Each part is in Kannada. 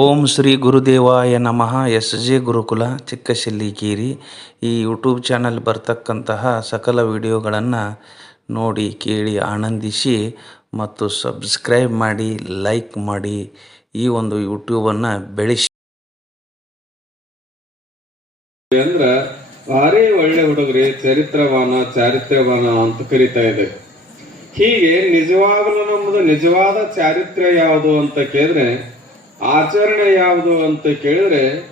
ಓಂ ಶ್ರೀ ಗುರುದೇವಾಯ ನಮಃ. ಎಸ್ ಜೆ ಗುರುಕುಲ ಚಿಕ್ಕಶಿಲ್ಲಿಕೇರಿ ಈ ಯೂಟ್ಯೂಬ್ ಚಾನಲ್ ಬರ್ತಕ್ಕಂತಹ ಸಕಲ ವಿಡಿಯೋಗಳನ್ನು ನೋಡಿ ಕೇಳಿ ಆನಂದಿಸಿ ಮತ್ತು ಸಬ್ಸ್ಕ್ರೈಬ್ ಮಾಡಿ, ಲೈಕ್ ಮಾಡಿ. ಈ ಒಂದು ಯೂಟ್ಯೂಬನ್ನು ಬೆಳೆಸಿ. ಅಂದ್ರೆ ಭಾರಿ ಒಳ್ಳೆ ಹುಡುಗರಿ, ಚರಿತ್ರವಾನ, ಚಾರಿತ್ರ್ಯವಾನ ಅಂತ ಕರಿತಾ ಇದೆ. ಹೀಗೆ ನಿಜವಾಗಲೂ ನಮ್ಮದು ನಿಜವಾದ ಚಾರಿತ್ರ್ಯ ಯಾವುದು ಅಂತ ಕೇಳಿದ್ರೆ ಆಚರಣೆ ಯಾವುದು ಅಂತ ಕೇಳಿದ್ರೆ,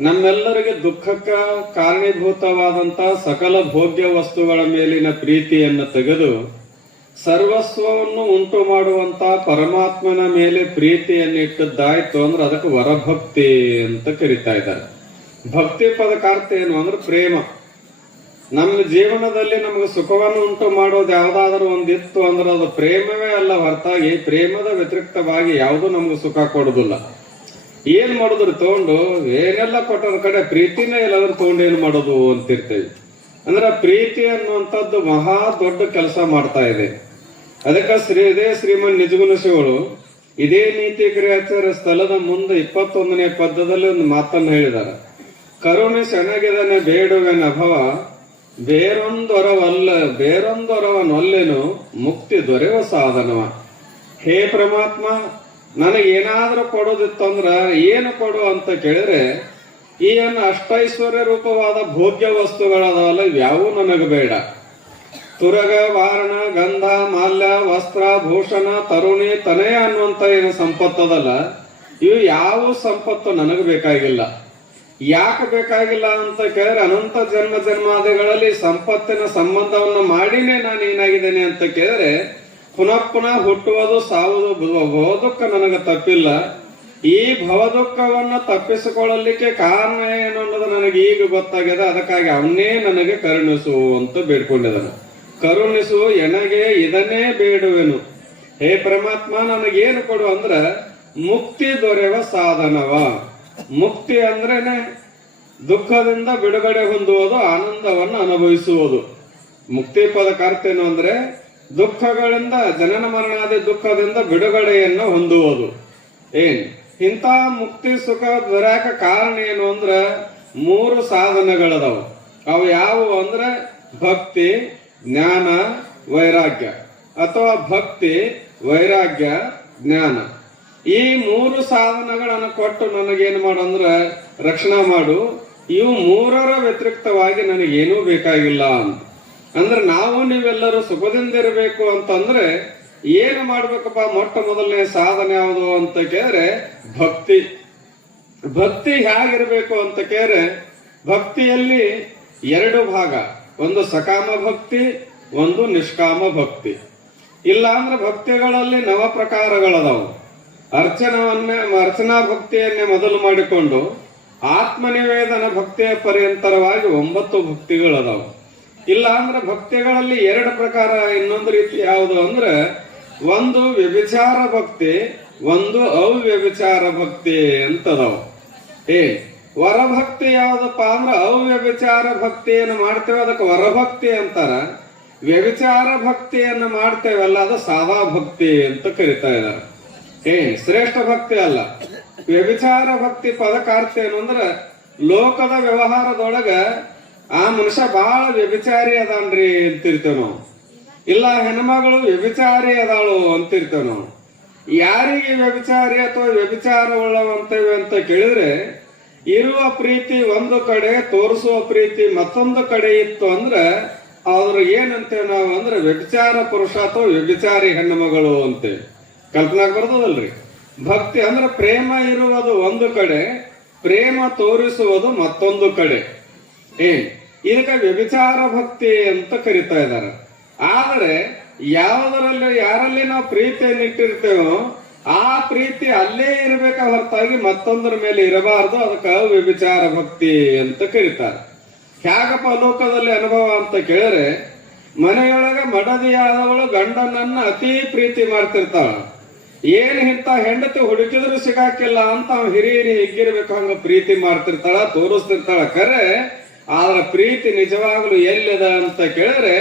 ನಮ್ಮೆಲ್ಲರಿಗೆ ದುಃಖಕ್ಕ ಕಾರಣೀಭೂತವಾದಂತ ಸಕಲ ಭೋಗ್ಯ ವಸ್ತುಗಳ ಮೇಲಿನ ಪ್ರೀತಿಯನ್ನು ತೆಗೆದು, ಸರ್ವಸ್ವವನ್ನು ಉಂಟು ಮಾಡುವಂತ ಪರಮಾತ್ಮನ ಮೇಲೆ ಪ್ರೀತಿಯನ್ನು ಇಟ್ಟದ್ದಾಯ್ತು ಅಂದ್ರೆ ಅದಕ್ಕೆ ವರಭಕ್ತಿ ಅಂತ ಕರಿತಾ ಇದ್ದಾರೆ. ಭಕ್ತಿ ಪದಕಾರ್ಥ ಏನು ಅಂದ್ರೆ ಪ್ರೇಮ. ನಮ್ಮ ಜೀವನದಲ್ಲಿ ನಮಗೆ ಸುಖವನ್ನು ಉಂಟು ಮಾಡೋದು ಯಾವುದಾದರೂ ಒಂದಿತ್ತು ಅಂದ್ರೆ ಅದು ಪ್ರೇಮವೇ ಅಲ್ಲ ಹೊರತಾಗಿ, ಪ್ರೇಮದ ವ್ಯತಿರಿಕ್ತವಾಗಿ ಯಾವುದು ನಮ್ಗೆ ಸುಖ ಕೊಡುದಿಲ್ಲ ಏನ್ ಮಾಡಿದ್ರು ತಗೊಂಡು, ಏನೆಲ್ಲ ಕೊಟ್ಟದ ಕಡೆ ಪ್ರೀತಿನೇ ಇಲ್ಲಾದ್ರೂ ತಗೊಂಡು ಏನ್ ಮಾಡೋದು ಅಂತಿರ್ತೇವೆ. ಅಂದ್ರೆ ಪ್ರೀತಿ ಅನ್ನುವಂಥದ್ದು ಮಹಾ ದೊಡ್ಡ ಕೆಲಸ ಮಾಡ್ತಾ ಇದೆ. ಅದಕ್ಕೆ ಶ್ರೀ, ಇದೇ ಶ್ರೀಮನ್ ನಿಜಗುಣ ಶಿವಳು ಇದೇ ನೀತಿ ಗ್ರಹಚಾರ ಸ್ಥಳದ ಮುಂದೆ ಇಪ್ಪತ್ತೊಂದನೇ ಪದ್ಯದಲ್ಲಿ ಒಂದು ಮಾತನ್ನು ಹೇಳಿದಾರೆ ಕರುಣೆ ಚೆನ್ನಾಗಿದ್ದಾನೆ ಬೇಡುವೆನ ಅಭವ ಬೇರೊಂದೊರವಲ್ಲ ಬೇರೊಂದೊರವನೊಲ್ಲೆನು ಮುಕ್ತಿ ದೊರೆಯುವ ಸಾಧನವ. ಹೇ ಪರಮಾತ್ಮ ನನಗೆ ಏನಾದರೂ ಕೊಡೋದಿತ್ತಂದ್ರ ಏನು ಕೊಡು ಅಂತ ಕೇಳಿದ್ರೆ ಈ ಅನ್ನ ಅಷ್ಟೈಶ್ವರ್ಯ ರೂಪವಾದ ಭೋಗ್ಯ ವಸ್ತುಗಳದವಲ್ಲ, ಇವ್ಯಾವೂ ನನಗೆ ಬೇಡ. ತುರಗ, ವಾರಣ, ಗಂಧ, ಮಾಲ್ಯ, ವಸ್ತ್ರ, ಭೂಷಣ, ತರುಣಿ, ತನಯ ಅನ್ನುವಂತ ಏನು ಸಂಪತ್ತದಲ್ಲ, ಇವು ಯಾವ ಸಂಪತ್ತು ನನಗೆ ಬೇಕಾಗಿಲ್ಲ. ಯಾಕೆ ಬೇಕಾಗಿಲ್ಲ ಅಂತ ಕೇಳಿದ್ರೆ ಅನಂತ ಜನ್ಮ ಜನ್ಮಾದಿಗಳಲ್ಲಿ ಸಂಪತ್ತಿನ ಸಂಬಂಧವನ್ನು ಮಾಡಿನೇ ನಾನು ಏನಾಗಿದ್ದೇನೆ ಅಂತ ಕೇಳಿದ್ರೆ ಪುನಃ ಪುನಃ ಹುಟ್ಟುವುದು, ಸಾವುದು ಭವದುಃಖ ನನಗೆ ತಪ್ಪಿಲ್ಲ. ಈ ಭವದುಃಖವನ್ನು ತಪ್ಪಿಸಿಕೊಳ್ಳಲಿಕ್ಕೆ ಕಾರಣ ಏನು ಅನ್ನೋದು ನನಗೆ ಈಗ ಗೊತ್ತಾಗಿದೆ. ಅದಕ್ಕಾಗಿ ಅವನ್ನೇ ನನಗೆ ಕರುಣಿಸು ಅಂತ ಬೇಡ್ಕೊಂಡಿದ್ದಾನೆ. ಕರುಣಿಸು ಎನಗೆ ಇದನ್ನೇ ಬೇಡುವೆನು. ಹೇ ಪರಮಾತ್ಮ, ನನಗೇನು ಕೊಡು ಅಂದ್ರ ಮುಕ್ತಿ ದೊರೆಯುವ ಸಾಧನವ. ಮುಕ್ತಿ ಅಂದ್ರೇನೆ ದುಃಖದಿಂದ ಬಿಡುಗಡೆ ಹೊಂದುವುದು, ಆನಂದವನ್ನು ಅನುಭವಿಸುವುದು. ಮುಕ್ತಿ ಪದಕ ಅರ್ಥೇನು ಅಂದ್ರೆ ದುಃಖಗಳಿಂದ, ಜನನ ಮರಣಾದಿ ದುಃಖದಿಂದ ಬಿಡುಗಡೆಯನ್ನು ಹೊಂದುವುದು. ಏನ್? ಇಂಥ ಮುಕ್ತಿ, ಸುಖ ದೊರಕ ಕಾರಣ ಏನು ಅಂದ್ರ ಮೂರು ಸಾಧನಗಳದಾವ. ಅವು ಯಾವುವು ಅಂದ್ರೆ ಭಕ್ತಿ, ಜ್ಞಾನ, ವೈರಾಗ್ಯ. ಅಥವಾ ಭಕ್ತಿ, ವೈರಾಗ್ಯ, ಜ್ಞಾನ. ಈ ಮೂರು ಸಾಧನಗಳನ್ನು ಕೊಟ್ಟು ನನಗೇನು ಮಾಡು ಅಂದ್ರೆ ರಕ್ಷಣಾ ಮಾಡು. ಇವು ಮೂರರ ವ್ಯತಿರಿಕ್ತವಾಗಿ ನನಗೇನೂ ಬೇಕಾಗಿಲ್ಲ ಅಂತ. ಅಂದ್ರೆ ನಾವು ನೀವೆಲ್ಲರೂ ಸುಖದಿಂದ ಇರಬೇಕು ಅಂತಂದ್ರೆ ಏನು ಮಾಡ್ಬೇಕಪ್ಪ? ಮೊಟ್ಟ ಮೊದಲನೇ ಸಾಧನೆ ಯಾವುದು ಅಂತ ಕೇಳಿದ್ರೆ ಭಕ್ತಿ. ಭಕ್ತಿ ಹೇಗಿರ್ಬೇಕು ಅಂತ ಕೇಳಿದ್ರೆ ಭಕ್ತಿಯಲ್ಲಿ ಎರಡು ಭಾಗ. ಒಂದು ಸಕಾಮ ಭಕ್ತಿ, ಒಂದು ನಿಷ್ಕಾಮ ಭಕ್ತಿ. ಇಲ್ಲ ಅಂದ್ರೆ ಭಕ್ತಿಗಳಲ್ಲಿ ನವ ಪ್ರಕಾರಗಳದಾವು ಅರ್ಚನವನ್ನೇ, ಅರ್ಚನಾ ಭಕ್ತಿಯನ್ನೇ ಮೊದಲು ಮಾಡಿಕೊಂಡು ಆತ್ಮನಿವೇದನ ಭಕ್ತಿಯ ಪರ್ಯಂತರವಾಗಿ ಒಂಬತ್ತು ಭಕ್ತಿಗಳದಾವು. ಇಲ್ಲ ಅಂದ್ರೆ ಭಕ್ತಿಗಳಲ್ಲಿ ಎರಡು ಪ್ರಕಾರ, ಇನ್ನೊಂದು ರೀತಿ ಯಾವುದು ಅಂದ್ರೆ ಒಂದು ವ್ಯಭಿಚಾರ ಭಕ್ತಿ, ಒಂದು ಅವ್ಯಭಿಚಾರ ಭಕ್ತಿ ಅಂತದವು. ಏ, ವರಭಕ್ತಿ ಯಾವುದಪ್ಪ ಅಂದ್ರೆ ಅವ್ಯಭಿಚಾರ ಭಕ್ತಿಯನ್ನು ಮಾಡ್ತೇವೆ, ಅದಕ್ಕೆ ವರಭಕ್ತಿ ಅಂತಾರ. ವ್ಯಭಿಚಾರ ಭಕ್ತಿಯನ್ನು ಮಾಡ್ತೇವಲ್ಲ, ಅದು ಸಾದಾ ಭಕ್ತಿ ಅಂತ ಕರಿತಾ ಇದ್ದಾರೆ. ಏ, ಶ್ರೇಷ್ಠ ಭಕ್ತಿ ಅಲ್ಲ. ವ್ಯಭಿಚಾರ ಭಕ್ತಿ ಪದಕಾರ್ಥ ಏನು ಅಂದ್ರೆ ಲೋಕದ ವ್ಯವಹಾರದೊಳಗ ಆ ಮನುಷ್ಯ ಬಹಳ ವ್ಯಭಿಚಾರಿ ಅದಾನ್ರಿ ಅಂತಿರ್ತೇವ್ ನಾವು. ಇಲ್ಲ, ಹೆಣ್ಮಗಳು ವ್ಯಭಿಚಾರಿ ಅದಾಳು ಅಂತಿರ್ತೇವ್ ನಾವು. ಯಾರಿಗೆ ವ್ಯಭಿಚಾರಿ ಅಥವಾ ವ್ಯಭಿಚಾರ ಉಳ್ಳವಂತೇವೆ ಅಂತ ಕೇಳಿದ್ರೆ, ಇರುವ ಪ್ರೀತಿ ಒಂದು ಕಡೆ, ತೋರಿಸುವ ಪ್ರೀತಿ ಮತ್ತೊಂದು ಕಡೆ ಇತ್ತು ಅಂದ್ರೆ ಅವ್ರು ಏನಂತೇವೆ ನಾವು ಅಂದ್ರೆ ವ್ಯಭಿಚಾರ ಪುರುಷ ಅಥವಾ ವ್ಯಭಿಚಾರಿ ಹೆಣ್ಣು ಮಗಳು ಅಂತೇವೆ ಕಲ್ಪನಾಗ ಬರ್ತದಲ್ರಿ? ಭಕ್ತಿ ಅಂದ್ರೆ ಪ್ರೇಮ ಇರುವುದು ಒಂದು ಕಡೆ, ಪ್ರೇಮ ತೋರಿಸುವುದು ಮತ್ತೊಂದು ಕಡೆ. ಏ ಇದಕ್ಕೆ ವ್ಯಭಿಚಾರ ಭಕ್ತಿ ಅಂತ ಕರಿತಾ ಇದ್ದಾರೆ ಆದರೆ, ಯಾವುದರಲ್ಲಿ, ಯಾರಲ್ಲಿ ನಾವು ಪ್ರೀತಿಯನ್ನು ಇಟ್ಟಿರ್ತೇವೋ, ಆ ಪ್ರೀತಿ ಅಲ್ಲೇ ಇರಬೇಕ ಹೊರತಾಗಿ ಮತ್ತೊಂದರ ಮೇಲೆ ಇರಬಾರದು. ಅದಕ್ಕೆ ವ್ಯಭಿಚಾರ ಭಕ್ತಿ ಅಂತ ಕರೀತಾರೆ. ಹೇಗಪ್ಪ ಲೋಕದಲ್ಲಿ ಅನುಭವ ಅಂತ ಕೇಳಿದ್ರೆ, ಮನೆಯೊಳಗೆ ಮಡದಿಯಾದವಳು ಗಂಡನನ್ನ ಅತಿ ಪ್ರೀತಿ ಮಾಡ್ತಿರ್ತಾಳ. ಏನ್ ಇಂತ ಹೆಂಡತಿ ಹುಡುಕಿದ್ರು ಸಿಗಾಕಿಲ್ಲ ಅಂತ ಅವ್ ಹಿರಿಯರಿ ಹಿಗ್ಗಿರ್ಬೇಕು, ಹಂಗ ಪ್ರೀತಿ ಮಾಡ್ತಿರ್ತಾಳ, ತೋರಿಸ್ತಿರ್ತಾಳ ಕರೆ. ಆದ್ರ ಪ್ರೀತಿ ನಿಜವಾಗ್ಲು ಎಲ್ಲಿದ ಅಂತ ಕೇಳಿದ್ರೆ,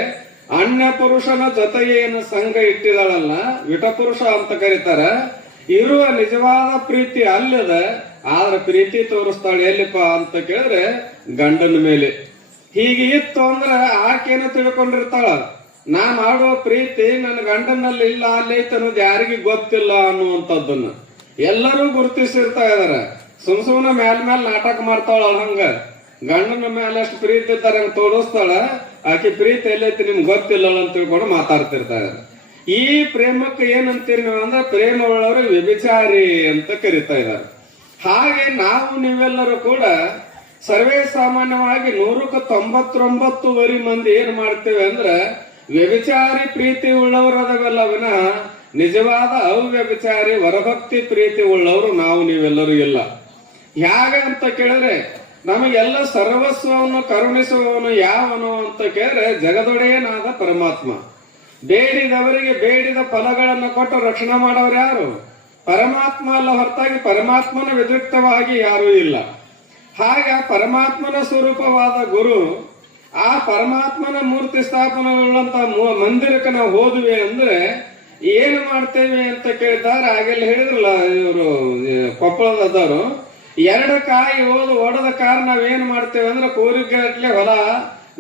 ಅನ್ಯ ಪುರುಷನ ಏನು ಸಂಘ ಇಟ್ಟಿದಾಳಲ್ಲ, ವಿಟ ಪುರುಷ ಅಂತ ಕರೀತಾರ. ಇರುವ ನಿಜವಾದ ಪ್ರೀತಿ ಅಲ್ಲದ, ಆದ್ರ ಪ್ರೀತಿ ತೋರಿಸ್ತಾಳೆ ಎಲ್ಲಿಪ್ಪ ಅಂತ ಕೇಳಿದ್ರೆ, ಗಂಡನ ಮೇಲೆ. ಹೀಗೆ ಇತ್ತು ಅಂದ್ರೆ ಆಕೇನು ತಿಳ್ಕೊಂಡಿರ್ತಾಳ. ನಾ ಮಾಡೋ ಪ್ರೀತಿ ನನ್ನ ಗಂಡನಲ್ಲಿ ಇಲ್ಲ, ಅಲ್ಲಿ ಅನ್ನೋದು ಯಾರಿಗೂ ಗೊತ್ತಿಲ್ಲ ಅನ್ನುವಂಥದ್ದನ್ನ ಎಲ್ಲರೂ ಗುರುತಿಸಿರ್ತಾ ಇದಾರೆ. ಸುಮ್ ಸುಮ್ನೆ ಮ್ಯಾಲ ಮ್ಯಾಲ ನಾಟಕ ಮಾಡ್ತಾಳ ಹಂಗ. ಗಂಡನ ಮೇಲೆ ಅಷ್ಟು ಪ್ರೀತಿ ಇರ್ತಾರೆ ಹಂಗ ತೋರಿಸ್ತಾಳ, ಆಕೆ ಪ್ರೀತಿ ಎಲ್ಲೈತಿ ನಿಮ್ಗೆ ಗೊತ್ತಿಲ್ಲ ಅಂತ ತಿಳ್ಕೊಂಡು ಮಾತಾಡ್ತಿರ್ತಾರೆ ಈ ಪ್ರೇಮಕ್ಕೆ ಏನಂತೀರಿ ನೀವು ಅಂದ್ರೆ ಪ್ರೇಮ ಉಳ್ಳವರು ವ್ಯಭಿಚಾರಿ ಅಂತ ಕರಿತಾ ಇದ್ದಾರೆ ಹಾಗೆ ನಾವು ನೀವೆಲ್ಲರೂ ಕೂಡ ಸರ್ವೇ ಸಾಮಾನ್ಯವಾಗಿ ನೂರಕ್ಕೆ ತೊಂಬತ್ತೊಂಬತ್ತುವರೆ ಮಂದಿ ಏನ್ ಮಾಡ್ತೇವೆ ಅಂದ್ರೆ ವ್ಯಭಿಚಾರಿ ಪ್ರೀತಿ ಉಳ್ಳವರದವೆಲ್ಲ ವಿನ ನಿಜವಾದ ಅವ್ಯಭಿಚಾರಿ, ವರಭಕ್ತಿ ಪ್ರೀತಿ ಉಳ್ಳವರು ನಾವು ನೀವೆಲ್ಲರೂ ಇಲ್ಲ. ಹೇಗೆ ಅಂತ ಕೇಳಿದ್ರೆ, ನಮಗೆಲ್ಲ ಸರ್ವಸ್ವವನ್ನು ಕರುಣಿಸುವವನು ಯಾವನು ಅಂತ ಕೇಳಿದ್ರೆ, ಜಗದೊಡೆಯನಾದ ಪರಮಾತ್ಮ. ಬೇಡಿದವರಿಗೆ ಬೇಡಿದ ಫಲಗಳನ್ನು ಕೊಟ್ಟು ರಕ್ಷಣೆ ಮಾಡೋರು ಯಾರು? ಪರಮಾತ್ಮ ಅಲ್ಲ ಹೊರತಾಗಿ ಪರಮಾತ್ಮನ ವ್ಯತಿರಿಕ್ತವಾಗಿ ಯಾರೂ ಇಲ್ಲ. ಹಾಗ ಪರಮಾತ್ಮನ ಸ್ವರೂಪವಾದ ಗುರು ಆ ಪರಮಾತ್ಮನ ಮೂರ್ತಿ ಸ್ಥಾಪನೆ ಉಳ್ಳಂತ ಮಂದಿರಕ್ಕೆ ನಾವು ಹೋದ್ವಿ ಅಂದ್ರೆ ಏನು ಮಾಡ್ತೇವೆ ಅಂತ ಕೇಳ್ತಾರೆ ಹಾಗೆಲ್ಲ ಹೇಳಿದ್ರಲ್ಲ ಇವರು ಕೊಪ್ಪಳದವರು. ಎರಡು ಕಾಯಿ ಹೋದ ಒಡದ ಕಾರ್ ನಾವೇನ್ ಮಾಡ್ತೇವೆ ಅಂದ್ರೆ ಕೋರಿಕೆ ಹೊಲ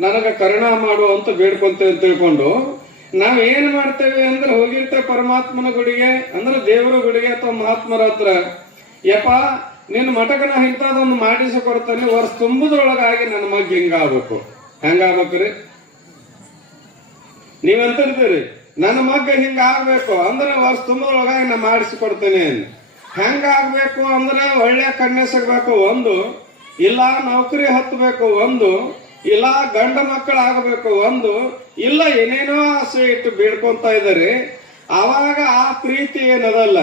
ನನಗ ಕರುಣ ಮಾಡು ಅಂತ ಬೇಡ್ಕೊಂತೇವೆ ಅಂತ ತಿಳ್ಕೊಂಡು, ನಾವ್ ಏನ್ ಮಾಡ್ತೇವೆ ಅಂದ್ರೆ ಹೋಗಿರ್ತೇವೆ ಪರಮಾತ್ಮನ ಗುಡಿಗೆ, ಅಂದ್ರೆ ದೇವರ ಗುಡಿಗೆ ಅಥವಾ ಮಹಾತ್ಮರ ಹತ್ರ. ಯಪ್ಪ ನಿನ್ನ ಮಠಕ್ಕೆ ನಾ ಇಂಥದೊಂದು ಮಾಡಿಸಿಕೊಡ್ತಾನೆ ವರ್ಷ ತುಂಬದೊಳಗಾಗಿ ನನ್ನ ಮಗ್ ಹಿಂಗಾಗ್ಬೇಕು. ಹೆಂಗಾಗ್ಬೇಕ್ರಿ ನೀವಂತಿರ್ತೀರಿ ನನ್ನ ಮಗ್ಗ ಹಿಂಗ ಆಗ್ಬೇಕು ಅಂದ್ರೆ ವರ್ಷ ತುಂಬದ್ರೊಳಗಾಗಿ ನಾ ಮಾಡಿಸಿಕೊಡ್ತೇನೆ ಹೆಂಗ ಆಗ್ಬೇಕು ಅಂದ್ರೆ ಒಳ್ಳೆ ಕಣ್ಣೆ ಸಿಗ್ಬೇಕು ಒಂದು, ಇಲ್ಲ ನೌಕರಿ ಹತ್ತಬೇಕು ಒಂದು, ಇಲ್ಲ ಗಂಡ ಮಕ್ಕಳು ಆಗಬೇಕು ಒಂದು, ಇಲ್ಲ ಏನೇನೋ ಆಸೆ ಇಟ್ಟು ಬೇಡ್ಕೊಂತ ಇದ್ದಾರೆ. ಅವಾಗ ಆ ಪ್ರೀತಿ ಏನದಲ್ಲ?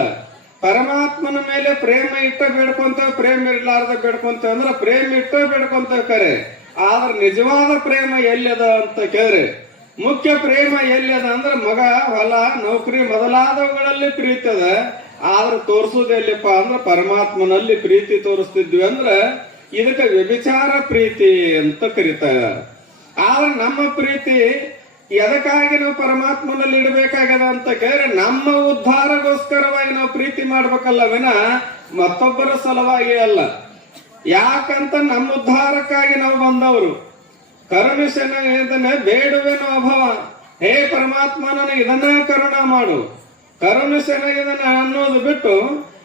ಪರಮಾತ್ಮನ ಮೇಲೆ ಪ್ರೇಮ ಇಟ್ಟ ಬೇಡ್ಕೊಂತ ಪ್ರೇಮ ಇರ್ಲಾರ್ದ ಬೇಡ್ಕೊಂತ ಅಂದ್ರೆ ಪ್ರೇಮ ಇಟ್ಟ ಬೇಡ್ಕೊಂತ ಕರೆ. ಆದ್ರೆ ನಿಜವಾದ ಪ್ರೇಮ ಎಲ್ಲದ ಅಂತ ಕೇಳ್ರಿ. ಮುಖ್ಯ ಪ್ರೇಮ ಎಲ್ಲದ ಅಂದ್ರೆ ಮಗ, ಹೊಲ, ನೌಕರಿ ಮೊದಲಾದವುಗಳಲ್ಲಿ ಪ್ರೀತಿ ಅದ ಆದ್ರೆ ತೋರಿಸೋದು ಎಲ್ಲಿಪ್ಪ ಅಂದ್ರೆ ಪರಮಾತ್ಮನಲ್ಲಿ ಪ್ರೀತಿ ತೋರಿಸ್ತಿದ್ವಿ ಅಂದ್ರೆ ಇದಕ್ಕೆ ವ್ಯಭಿಚಾರ ಪ್ರೀತಿ ಅಂತ ಕರೀತಾರೆ. ಆದ್ರೆ ನಮ್ಮ ಪ್ರೀತಿ ಎದಕ್ಕಾಗಿ ನಾವು ಪರಮಾತ್ಮನಲ್ಲಿ ಇಡಬೇಕಾಗದ ಅಂತ ಕೇಳಿದ್ರೆ ನಮ್ಮ ಉದ್ಧಾರಗೋಸ್ಕರವಾಗಿ ನಾವು ಪ್ರೀತಿ ಮಾಡ್ಬೇಕಲ್ಲ ವಿನ ಮತ್ತೊಬ್ಬರ ಸಲುವಾಗಿ ಅಲ್ಲ. ಯಾಕಂತ ನಮ್ಮ ಉದ್ಧಾರಕ್ಕಾಗಿ ನಾವು ಬಂದವರು. ಕರುಣಿಸನ ಇದನ್ನೇ ಬೇಡುವೆನೋ ಅಭವ. ಹೇ ಪರಮಾತ್ಮ, ನನಗೆ ಇದನ್ನ ಕರುಣ ಮಾಡು. ಕರುಣಿಸನ ಇದನ್ನ ಅನ್ನೋದು ಬಿಟ್ಟು,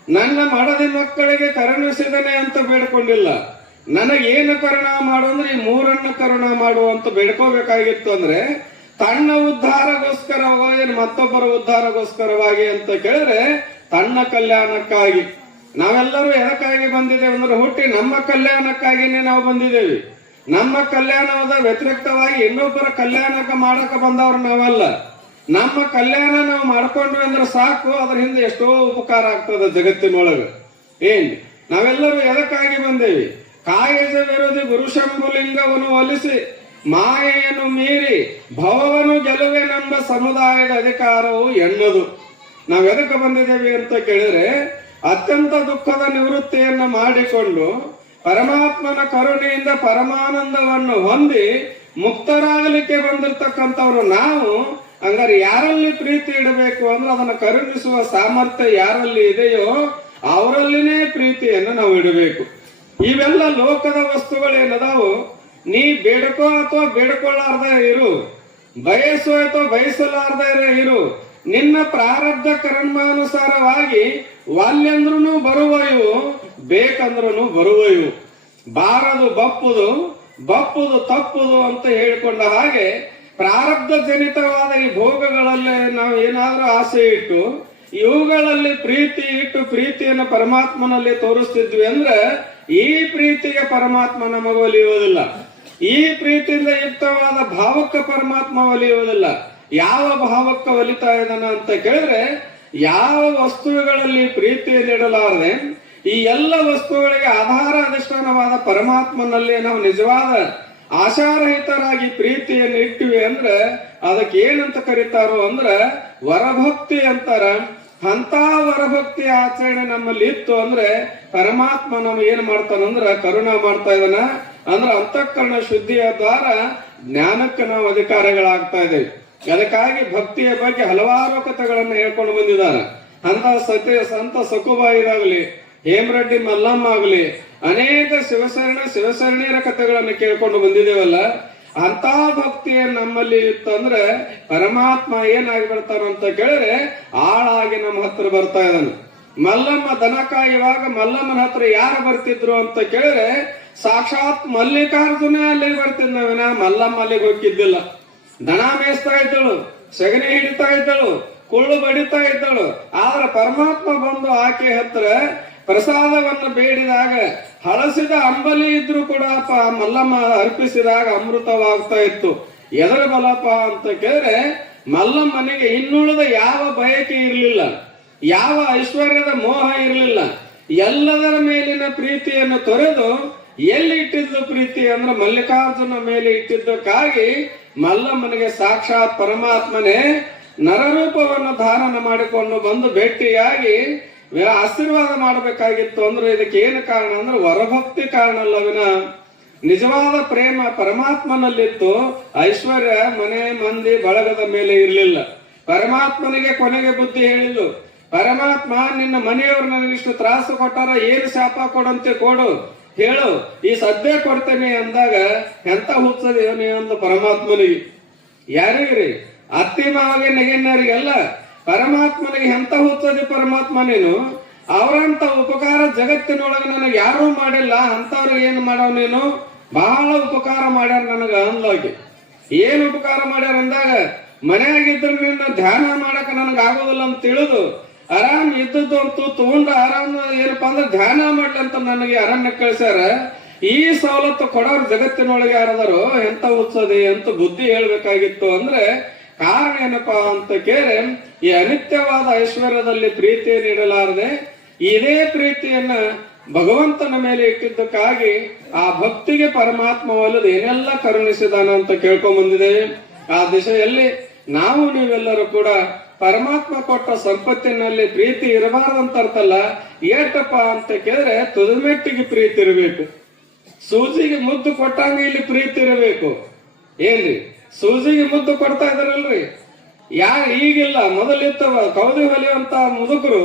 ನನ್ನ ಮಡದಿ ಮಕ್ಕಳಿಗೆ ಕರುಣಿಸಿದನೆ ಅಂತ ಬೇಡ್ಕೊಂಡಿಲ್ಲ. ನನಗೇನು ಕರುಣ ಮಾಡು ಅಂದ್ರೆ ಈ ಮೂರನ್ನು ಕರುಣ ಮಾಡು ಅಂತ ಬೇಡ್ಕೋಬೇಕಾಗಿತ್ತು ಅಂದ್ರೆ, ತನ್ನ ಉದ್ಧಾರಗೋಸ್ಕರವಾಗಿ, ಮತ್ತೊಬ್ಬರ ಉದ್ಧಾರಗೋಸ್ಕರವಾಗಿ ಅಂತ ಕೇಳಿದ್ರೆ, ತನ್ನ ಕಲ್ಯಾಣಕ್ಕಾಗಿ. ನಾವೆಲ್ಲರೂ ಎದಕ್ಕಾಗಿ ಬಂದಿದ್ದೇವೆ ಅಂದ್ರೆ ಹುಟ್ಟಿ ನಮ್ಮ ಕಲ್ಯಾಣಕ್ಕಾಗಿನೇ ನಾವು ಬಂದಿದ್ದೇವೆ. ನಮ್ಮ ಕಲ್ಯಾಣದ ವ್ಯತಿರಿಕ್ತವಾಗಿ ಇನ್ನೊಬ್ಬರ ಕಲ್ಯಾಣಕ್ಕೆ ಮಾಡಕ ಬಂದವರು ನಾವಲ್ಲ. ನಮ್ಮ ಕಲ್ಯಾಣ ನಾವು ಮಾಡ್ಕೊಂಡ್ವಿ ಅಂದ್ರೆ ಸಾಕು, ಅದ್ರ ಹಿಂದೆ ಎಷ್ಟೋ ಉಪಕಾರ ಆಗ್ತದೆ ಜಗತ್ತಿನೊಳಗೆ. ಏನ್? ನಾವೆಲ್ಲರೂ ಎದಕ್ಕಾಗಿ ಬಂದೇವಿ? ಕಾಯಜ ವಿರೋಧಿ ಗುರು ಶಂಭುಲಿಂಗವನ್ನು ಒಲಿಸಿ, ಮಾಯೆಯನ್ನು ಮೀರಿ, ಭವವನ್ನು ಗೆಲುವೆನೆಂಬ ಸಮುದಾಯದ ಅಧಿಕಾರವು ಎನ್ನದು ನಾವ್ ಎದಕ್ಕೆ ಬಂದಿದ್ದೇವೆ ಅಂತ ಕೇಳಿದ್ರೆ ಅತ್ಯಂತ ದುಃಖದ ನಿವೃತ್ತಿಯನ್ನು ಮಾಡಿಕೊಂಡು ಪರಮಾತ್ಮನ ಕರುಣೆಯಿಂದ ಪರಮಾನಂದವನ್ನು ಹೊಂದಿ ಮುಕ್ತರಾಗಲಿಕ್ಕೆ ಬಂದಿರತಕ್ಕಂಥವ್ರು ನಾವು, ಹಂಗಾರೆ ಯಾರಲ್ಲಿ ಪ್ರೀತಿ ಇಡಬೇಕು ಅಂದ್ರೆ ಅದನ್ನು ಕರುಣಿಸುವ ಸಾಮರ್ಥ್ಯ ಯಾರಲ್ಲಿ ಇದೆಯೋ ಅವರಲ್ಲಿನೇ ಪ್ರೀತಿಯನ್ನು ನಾವು ಇಡಬೇಕು. ಇವೆಲ್ಲ ಲೋಕದ ವಸ್ತುಗಳೇನದಾವು? ನೀ ಬೇಡ್ಕೋ ಅಥವಾ ಬೇಡ್ಕೊಳ್ಳಾರ್ದ ಇರು. ಬಯಸೋ ಅಥವಾ ಬಯಸಲಾರ್ದ ಇರು. ನಿನ್ನ ಪ್ರಾರಬ್ಧ ಕರ್ಮಾನುಸಾರವಾಗಿ ವಾಲ್ಯಂದ್ರೂ ಬರುವ ಇವು ಬೇಕಂದ್ರೂ ಬರುವ ಇವು ಬಾರದು ಬಪ್ಪುದು ಬಪ್ಪುದು ತಪ್ಪುದು ಅಂತ ಹೇಳಿಕೊಂಡ ಹಾಗೆ ಪ್ರಾರಬ್ಧ ಜನಿತವಾದ ಈ ಭೋಗಗಳಲ್ಲಿ ನಾವು ಏನಾದರೂ ಆಸೆ ಇಟ್ಟು, ಇವುಗಳಲ್ಲಿ ಪ್ರೀತಿ ಇಟ್ಟು ಪ್ರೀತಿಯನ್ನು ಪರಮಾತ್ಮನಲ್ಲಿ ತೋರಿಸ್ತಿದ್ವಿ ಅಂದ್ರೆ ಈ ಪ್ರೀತಿಗೆ ಪರಮಾತ್ಮ ನಮಗೆ ಒಲಿಯುವುದಿಲ್ಲ. ಈ ಪ್ರೀತಿಯಿಂದ ಯುಕ್ತವಾದ ಭಾವಕ್ಕೆ ಪರಮಾತ್ಮ ಒಲಿಯುವುದಿಲ್ಲ. ಯಾವ ಭಾವಕ್ಕೆ ಒಲಿತಾ ಇದ್ದಾನ ಅಂತ ಕೇಳಿದ್ರೆ, ಯಾವ ವಸ್ತುಗಳಲ್ಲಿ ಪ್ರೀತಿಯನ್ನು ಇಡಲಾರದೆ ಈ ಎಲ್ಲ ವಸ್ತುಗಳಿಗೆ ಆಧಾರ ಅಧಿಷ್ಠಾನವಾದ ಪರಮಾತ್ಮನಲ್ಲಿ ನಾವು ನಿಜವಾದ ಆಶಾರಹಿತರಾಗಿ ಪ್ರೀತಿಯನ್ನು ಇಟ್ಟಿವಿ ಅಂದ್ರೆ, ಅದಕ್ಕೆ ಏನಂತ ಕರೀತಾರೋ ಅಂದ್ರೆ, ವರಭಕ್ತಿ ಅಂತಾರ. ಅಂತ ವರಭಕ್ತಿ ಆಚರಣೆ ನಮ್ಮಲ್ಲಿ ಇತ್ತು ಅಂದ್ರೆ, ಪರಮಾತ್ಮ ನಮ್ಗೆ ಏನ್ ಮಾಡ್ತಾನಂದ್ರ ಕರುಣಾ ಮಾಡ್ತಾ ಇದಾನ ಅಂದ್ರೆ ಅಂತಃಕರಣ ಶುದ್ಧಿಯ ದ್ವಾರ ಜ್ಞಾನಕ್ಕೆ ನಾವು ಅಧಿಕಾರಿಗಳಾಗ್ತಾ ಇದ್ದೇವೆ. ಅದಕ್ಕಾಗಿ ಭಕ್ತಿಯ ಬಗ್ಗೆ ಹಲವಾರು ಕಥೆಗಳನ್ನು ಹೇಳ್ಕೊಂಡು ಬಂದಿದ್ದಾರೆ. ಅಂತ ಸತ್ಯ ಸಂತ ಸಕುಬಾಯಿರಾಗಲಿ ಹೇಮರೆಡ್ಡಿ, ಮಲ್ಲಮ್ಮ ಆಗಲಿ, ಅನೇಕ ಶಿವಸರಣ ಶಿವಶರಣೀಯರ ಕಥೆಗಳನ್ನು ಕೇಳ್ಕೊಂಡು ಬಂದಿದ್ದೇವಲ್ಲ. ಅಂತ ಭಕ್ತಿ ನಮ್ಮಲ್ಲಿ ಇತ್ತಂದ್ರೆ ಪರಮಾತ್ಮ ಏನಾಗಿ ಬರ್ತಾನಂತ ಕೇಳಿದ್ರೆ ಆಳಾಗಿ ನಮ್ಮ ಹತ್ರ ಬರ್ತಾ ಇದ್ದಾನೆ. ಮಲ್ಲಮ್ಮ ದನ ಕಾಯುವಾಗ ಮಲ್ಲಮ್ಮನ ಹತ್ರ ಯಾರು ಬರ್ತಿದ್ರು ಅಂತ ಕೇಳಿದ್ರೆ ಸಾಕ್ಷಾತ್ ಮಲ್ಲಿಕಾರ್ಜುನ ಅಲ್ಲಿಗೆ ಬರ್ತಿದ್ದ ನಾವಿನ ಮಲ್ಲಮ್ಮ ಅಲ್ಲಿಗೆ ಹೋಗಿದ್ದಿಲ್ಲ ದನ ಮೇಯಿಸ್ತಾ ಇದ್ದಳು, ಸಗಣಿ ಹಿಡಿತಾ ಇದ್ದಳು, ಕುಳ್ಳು ಬಡಿತಾ ಇದ್ದಳು. ಆದ್ರೆ ಪರಮಾತ್ಮ ಬಂದು ಆಕೆ ಹತ್ರ ಪ್ರಸಾದವನ್ನು ಬೇಡಿದಾಗ, ಹಳಸಿದ ಅಂಬಲಿ ಇದ್ರು ಕೂಡ ಮಲ್ಲಮ್ಮ ಅರ್ಪಿಸಿದಾಗ ಅಮೃತವಾಗ್ತಾ ಇತ್ತು. ಎದರ ಬಲಪ ಅಂತ ಕೇಳಿದ್ರೆ ಮಲ್ಲಮ್ಮನಿಗೆ ಇನ್ನುಳಿದ ಯಾವ ಬಯಕೆ ಇರಲಿಲ್ಲ, ಯಾವ ಐಶ್ವರ್ಯದ ಮೋಹ ಇರಲಿಲ್ಲ. ಎಲ್ಲದರ ಮೇಲಿನ ಪ್ರೀತಿಯನ್ನು ತೊರೆದು ಎಲ್ಲಿ ಇಟ್ಟಿದ್ದು ಪ್ರೀತಿ ಅಂದ್ರೆ ಮಲ್ಲಿಕಾರ್ಜುನ ಮೇಲೆ ಇಟ್ಟಿದ್ದಕ್ಕಾಗಿ ಮಲ್ಲಮ್ಮನಿಗೆ ಸಾಕ್ಷಾತ್ ಪರಮಾತ್ಮನೇ ನರರೂಪವನ್ನು ಧಾರಣ ಮಾಡಿಕೊಂಡು ಬಂದು ಭೇಟಿಯಾಗಿ ಆಶೀರ್ವಾದ ಮಾಡಬೇಕಾಗಿತ್ತು ಅಂದ್ರೆ ಇದಕ್ಕೆ ಏನು ಕಾರಣ ಅಂದ್ರೆ ವರಭಕ್ತಿ ಕಾರಣ ಅಲ್ಲವಿನ ನಿಜವಾದ ಪ್ರೇಮ ಪರಮಾತ್ಮನಲ್ಲಿತ್ತು. ಐಶ್ವರ್ಯ ಮನೆ ಮಂದಿ ಬಳಗದ ಮೇಲೆ ಇರಲಿಲ್ಲ. ಪರಮಾತ್ಮನಿಗೆ ಕೊನೆಗೆ ಬುದ್ಧಿ ಹೇಳಿದ್ಲು ಪರಮಾತ್ಮ ನಿನ್ನ ಮನೆಯವರು ನನಗಿಷ್ಟು ತ್ರಾಸು ಕೊಟ್ಟಾರ, ಏನು ಶಾಪ ಕೊಡಂತೆ ಕೊಡು. ಹೇಳು, ಈ ಸದ್ಯ ಕೊಡ್ತೇನೆ ಅಂದಾಗ ಎಂತ ಹುಚ್ಚದೆ ನೀ ಒಂದು ಪರಮಾತ್ಮನಿಗೆ ಯಾರಿಗ್ರಿ ಅತ್ತಿ ಮಾವಗೆ ನೆಗೆನ್ನರಿಗೆಲ್ಲ ಪರಮಾತ್ಮನಿಗೆ ಎಂತ ಹುಚ್ಚದೆ ಪರಮಾತ್ಮ ನೀನು ಅವರಂತ ಉಪಕಾರ ಜಗತ್ತಿನೊಳಗೆ ನನಗೆ ಯಾರೂ ಮಾಡಿಲ್ಲ ಅಂತವ್ರಿಗೆ ಏನು ಮಾಡವ್ ನೀನು ಬಹಳ ಉಪಕಾರ ಮಾಡ್ಯಾರ ನನಗ ಅಂದಾಗೆ. ಏನ್ ಉಪಕಾರ ಮಾಡ್ಯಾರ ಅಂದಾಗ, ಮನೆಯಾಗಿದ್ರೆ ನಿನ್ನ ಧ್ಯಾನ ಮಾಡಕ ನನಗೆ ಆಗೋದಿಲ್ಲ ಅಂತ ತಿಳಿದು ಆರಾಮ್ ಇದ್ದದ್ದು ಅಂತೂ ತಗೊಂಡು ಆರಾಮ್ ಏನಪ್ಪಾ ಅಂದ್ರೆ ಧ್ಯಾನ ಮಾಡ್ಲಿ ಅಂತ ನನಗೆ ಅರಣ್ಯ ಕಳಿಸ್ಯಾರ. ಈ ಸವಲತ್ತು ಕೊಡೋರು ಜಗತ್ತಿನೊಳಗೆ ಯಾರದಾರು ಎಂತ ಉತ್ಸದಿ ಅಂತ ಬುದ್ಧಿ ಹೇಳ್ಬೇಕಾಗಿತ್ತು ಅಂದ್ರೆ ಕಾರಣ ಏನಪ್ಪಾ ಅಂತ ಕೇಳಿ ಈ ಅನಿತ್ಯವಾದ ಐಶ್ವರ್ಯದಲ್ಲಿ ಪ್ರೀತಿ ನೀಡಲಾರದೆ, ಇದೇ ಪ್ರೀತಿಯನ್ನ ಭಗವಂತನ ಮೇಲೆ ಇಟ್ಟಿದ್ದಕ್ಕಾಗಿ ಆ ಭಕ್ತಿಗೆ ಪರಮಾತ್ಮ ಒಲ್ಲದ ಏನೆಲ್ಲ ಕರುಣಿಸಿದಾನ ಅಂತ ಕೇಳ್ಕೊಂಡ್ ಬಂದಿದೆ ಆ ದಿಶೆಯಲ್ಲಿ ನಾವು ನೀವೆಲ್ಲರೂ ಕೂಡ ಪರಮಾತ್ಮ ಕೊಟ್ಟ ಸಂಪತ್ತಿನಲ್ಲಿ ಪ್ರೀತಿ ಇರಬಾರ್ದಂತ ಅರ್ಥಲ್ಲ ಏಟಪ್ಪ ಅಂತ ಕೇಳಿದ್ರೆ ತುದುಮೆಟ್ಟಿಗೆ ಪ್ರೀತಿ ಇರಬೇಕು. ಸೂಜಿಗೆ ಮುದ್ದು ಕೊಟ್ಟಂಗ ಇಲ್ಲಿ ಪ್ರೀತಿ ಇರಬೇಕು. ಏನ್ರಿ? ಸೂಜಿಗೆ ಮುದ್ದು ಕೊಡ್ತಾ ಇದಾರಲ್ರಿ ಯಾರು ಈಗಿಲ್ಲ, ಮೊದಲಿತ್ತವ, ಕೌದಿ ಹೊಲಿಯುವಂತ ಮುದುಕರು,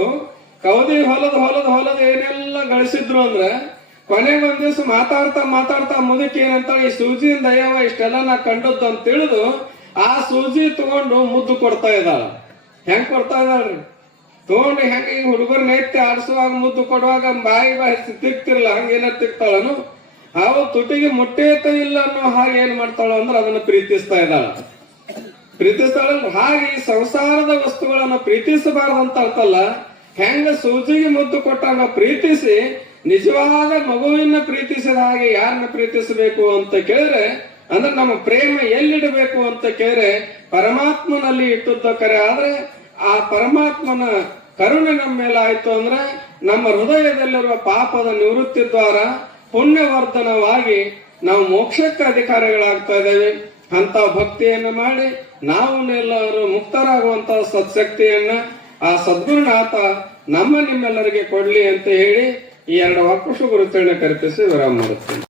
ಕೌದಿ ಹೊಲದ ಹೊಲದ ಹೊಲದ ಏನೆಲ್ಲ ಗಳಿಸಿದ್ರು ಅಂದ್ರೆ, ಕೊನೆ ಒಂದ್ ದಿವಸ ಮಾತಾಡ್ತಾ ಮಾತಾಡ್ತಾ ಮುದುಕಿ ಏನಂತ ಈ ಸೂಜಿಯಿಂದ ಅಯ್ಯವ ಇಷ್ಟೆಲ್ಲ ನಾ ಕಂಡದ್ದು ಅಂತ ತಿಳಿದು, ಆ ಸೂಜಿ ತಗೊಂಡು ಮುದ್ದು ಕೊಡ್ತಾ ಇದ್ದಾಳ. ಹೆಂಗ್ ಕೊಡ್ತಾ ಇದಾರ್ರಿ ತಗೊಂಡು ಹೆಂಗ ಈಗ ಹುಡುಗರ್ ನೈತ್ಯ ಆಡಿಸುವಾಗ ಮುದ್ದು ಕೊಡುವಾಗ ಬಾಯಿ ಬಾಯಿ ತಿಕ್ತಿರ್ಲ ಹಂಗೇನ ತಿಕ್ತಾಳನು? ಅವು ತುಟಿಗೆ ಮುಟ್ಟೇತ ಇಲ್ಲ ಅನ್ನೋ ಹಾಗೆ ಏನ್ ಮಾಡ್ತಾಳ ಅಂದ್ರೆ ಅದನ್ನ ಪ್ರೀತಿಸ್ತಾ ಇದ್ದಾಳ. ಪ್ರೀತಿಸ್ತಾಳ ಹಾಗೆ ಈ ಸಂಸಾರದ ವಸ್ತುಗಳನ್ನ ಅಂತ ಅರ್ಥಲ್ಲ. ಹೆಂಗ ಸೂಜಿಗೆ ಮುದ್ದು ಕೊಟ್ಟಂಗ ಪ್ರೀತಿಸಿ, ನಿಜವಾದ ಮಗುವಿನ ಪ್ರೀತಿಸಿದ ಹಾಗೆ ಯಾರನ್ನ ಪ್ರೀತಿಸಬೇಕು ಅಂತ ಕೇಳಿದ್ರೆ, ಅಂದ್ರೆ ನಮ್ಮ ಪ್ರೇಮ ಎಲ್ಲಿಡಬೇಕು ಅಂತ ಕೇಳಿದ್ರೆ, ಪರಮಾತ್ಮನಲ್ಲಿ ಇಟ್ಟದ್ದು ಕರೆ. ಆದ್ರೆ ಆ ಪರಮಾತ್ಮನ ಕರುಣೆ ನಮ್ಮ ಮೇಲೆ ಆಯ್ತು ಅಂದ್ರೆ ನಮ್ಮ ಹೃದಯದಲ್ಲಿರುವ ಪಾಪದ ನಿವೃತ್ತಿ ದ್ವಾರ ಪುಣ್ಯವರ್ಧನವಾಗಿ ನಾವು ಮೋಕ್ಷಕ್ಕೆ ಅಧಿಕಾರಿಗಳಾಗ್ತಾ ಇದ್ದೇವೆ. ಅಂತ ಭಕ್ತಿಯನ್ನ ಮಾಡಿ ನಾವು ಎಲ್ಲರೂ ಮುಕ್ತರಾಗುವಂತ ಸತ್ಶಕ್ತಿಯನ್ನ ಆ ಸದ್ಗುರುನಾಥ ನಮ್ಮ ನಿಮ್ಮೆಲ್ಲರಿಗೆ ಕೊಡ್ಲಿ ಅಂತ ಹೇಳಿ ಈ ಎರಡು ವಾಕುಷು ಗುರುತಣ್ಣ ಕಲ್ಪಿಸಿ ವಿರಾಮ ಮಾಡುತ್ತೇನೆ.